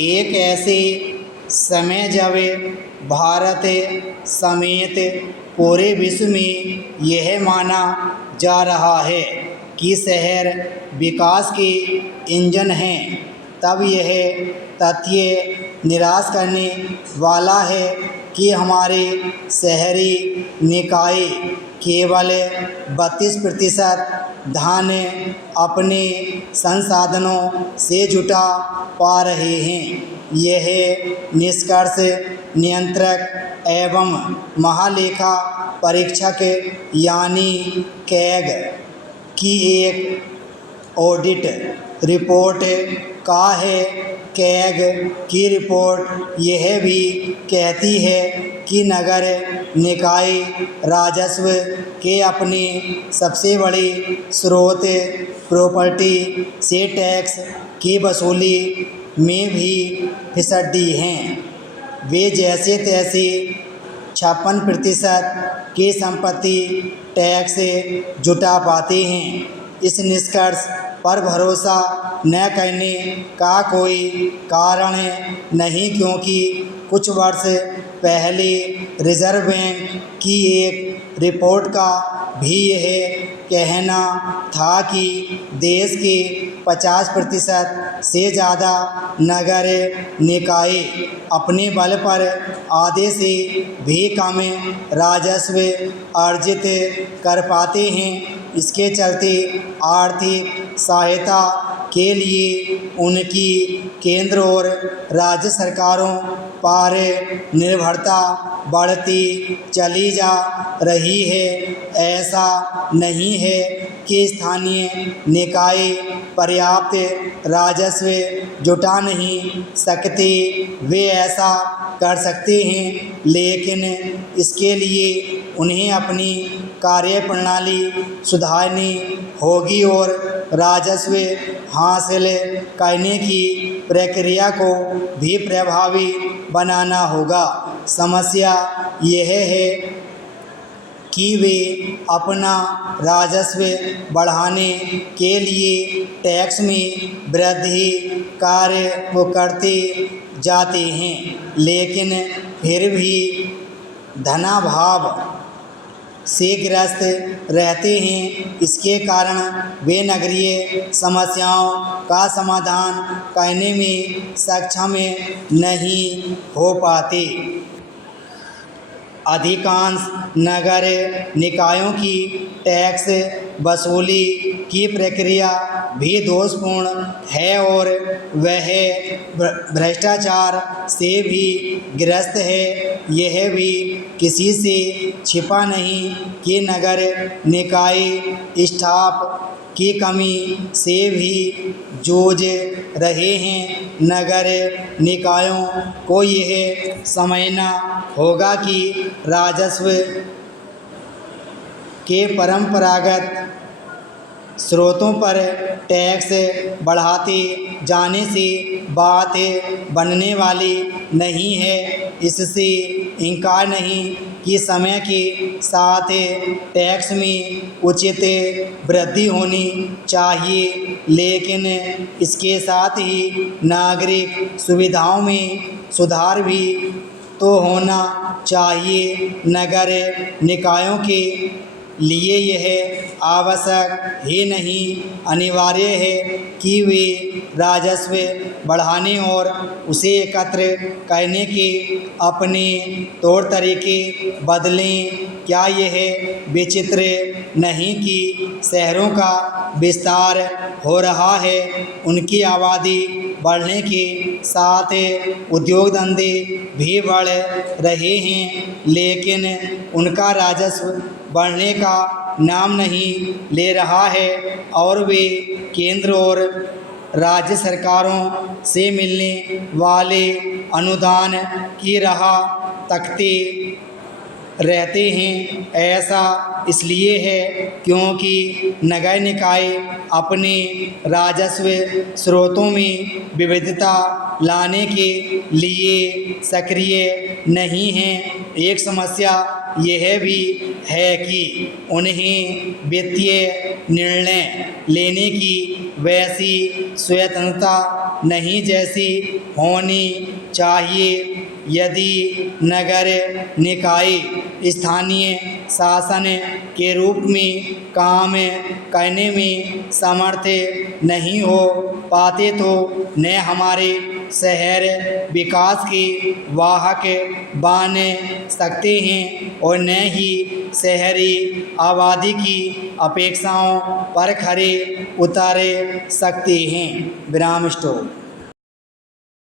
एक ऐसे समय जब भारत समेत पूरे विश्व में यह माना जा रहा है कि शहर विकास के इंजन हैं, तब यह तथ्य निराश करने वाला है कि हमारे शहरी निकाय केवल 32% धन अपने संसाधनों से जुटा पा रहे हैं। यह निष्कर्ष नियंत्रक एवं महालेखा परीक्षक यानी कैग की एक ऑडिट रिपोर्ट का है। कैग की रिपोर्ट यह भी कहती है कि नगर निकाय राजस्व के अपने सबसे बड़े स्रोत प्रॉपर्टी से टैक्स की वसूली में भी फिसड्डी हैं। वे जैसे तैसे 56% की संपत्ति टैक्स जुटा पाते हैं। इस निष्कर्ष पर भरोसा न करने का कोई कारण नहीं, क्योंकि कुछ वर्ष पहले रिजर्व बैंक की एक रिपोर्ट का भी यह कहना था कि देश के 50% से ज़्यादा नगर निकाय अपने बल पर आधे से भी कम राजस्व अर्जित कर पाते हैं। इसके चलते आर्थिक सहायता के लिए उनकी केंद्र और राज्य सरकारों पर निर्भरता बढ़ती चली जा रही है। ऐसा नहीं है कि स्थानीय निकाय पर्याप्त राजस्व जुटा नहीं सकते, वे ऐसा कर सकते हैं, लेकिन इसके लिए उन्हें अपनी कार्यप्रणाली सुधारनी होगी और राजस्व हासिल करने की प्रक्रिया को भी प्रभावी बनाना होगा। समस्या यह है कि वे अपना राजस्व बढ़ाने के लिए टैक्स में वृद्धि करते जाते हैं, लेकिन फिर भी धनाभाव से ग्रस्त रहते हैं। इसके कारण वे नगरीय समस्याओं का समाधान करने में सक्षम नहीं हो पाते। अधिकांश नगर निकायों की टैक्स वसूली की प्रक्रिया भी दोषपूर्ण है और वह भ्रष्टाचार से भी ग्रस्त है। यह भी किसी से छिपा नहीं कि नगर निकाय स्टाफ की कमी से भी जूझ रहे हैं। नगर निकायों को यह समझना होगा कि राजस्व के परंपरागत स्रोतों पर टैक्स बढ़ाते जाने से बात बनने वाली नहीं है। इससे इनकार नहीं कि समय के साथ टैक्स में उचित वृद्धि होनी चाहिए, लेकिन इसके साथ ही नागरिक सुविधाओं में सुधार भी तो होना चाहिए। नगर निकायों के लिए यह आवश्यक ही नहीं, अनिवार्य है कि वे राजस्व बढ़ाने और उसे एकत्र करने के अपने तौर तरीके बदलें। क्या यह विचित्र नहीं कि शहरों का विस्तार हो रहा है, उनकी आबादी बढ़ने के साथ उद्योग धंधे भी बढ़ रहे हैं, लेकिन उनका राजस्व बढ़ने का नाम नहीं ले रहा है और वे केंद्र और राज्य सरकारों से मिलने वाले अनुदान की राह तकते रहते हैं। ऐसा इसलिए है क्योंकि नगर निकाय अपने राजस्व स्रोतों में विविधता लाने के लिए सक्रिय नहीं हैं। एक समस्या यह भी है कि उन्हें वित्तीय निर्णय लेने की वैसी स्वतंत्रता नहीं जैसी होनी चाहिए। यदि नगर निकाय स्थानीय शासन के रूप में काम करने में समर्थ नहीं हो पाते तो न हमारे शहर विकास के वाहक बन सकते हैं और न ही शहरी आबादी की अपेक्षाओं पर खरे उतर सकते हैं। विराम स्टॉप।